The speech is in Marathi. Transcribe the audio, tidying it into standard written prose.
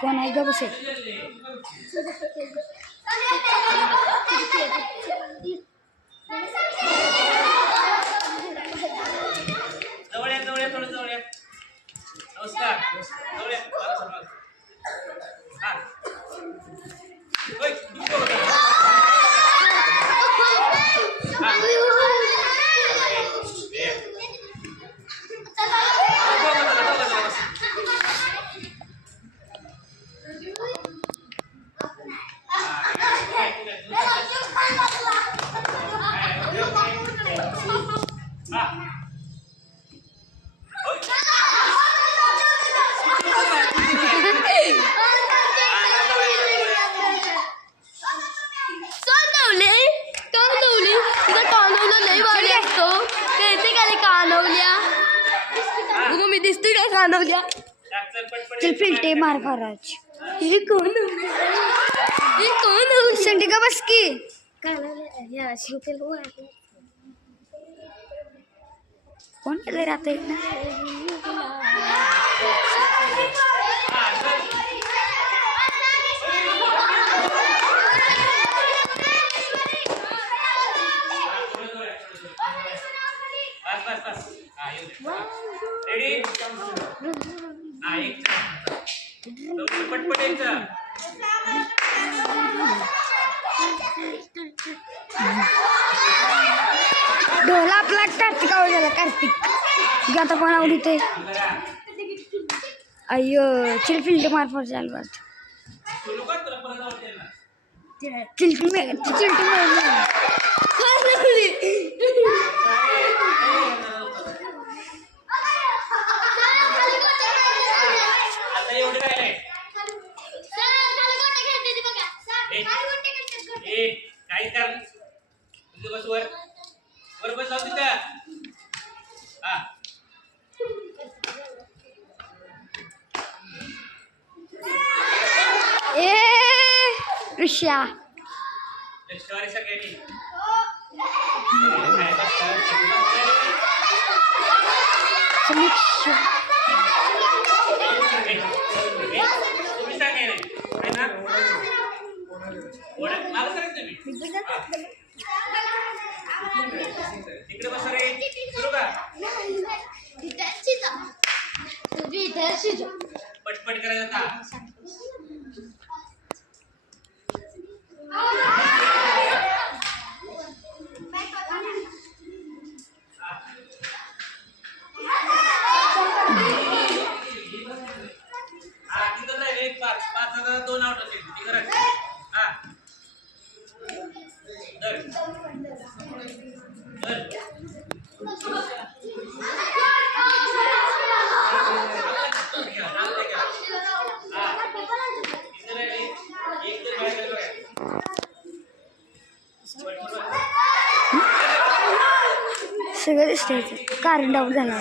कोण आहे ग बसे नमस्कार मी दिसतोय काय कानवल्या चल फिल्टे मार फराज हे कोण संडी का बस की कोण केलं राहते रेडी पटपट ढोला आपला कार्तिक आवडला कार्तिक आता कोण आवडते अय्यो चिल फिल्ट मार्फत चालू काय कर बस वर बस जाऊ तिथं ऋषा सगळ्यांनी समीक्षा तुम्ही सांगाय ना इकडे बस रे सुरू का पटपट करायचं आता पाच 2 आउट असेल ती करायची सगळं दिसतंय कारण डाऊन झाला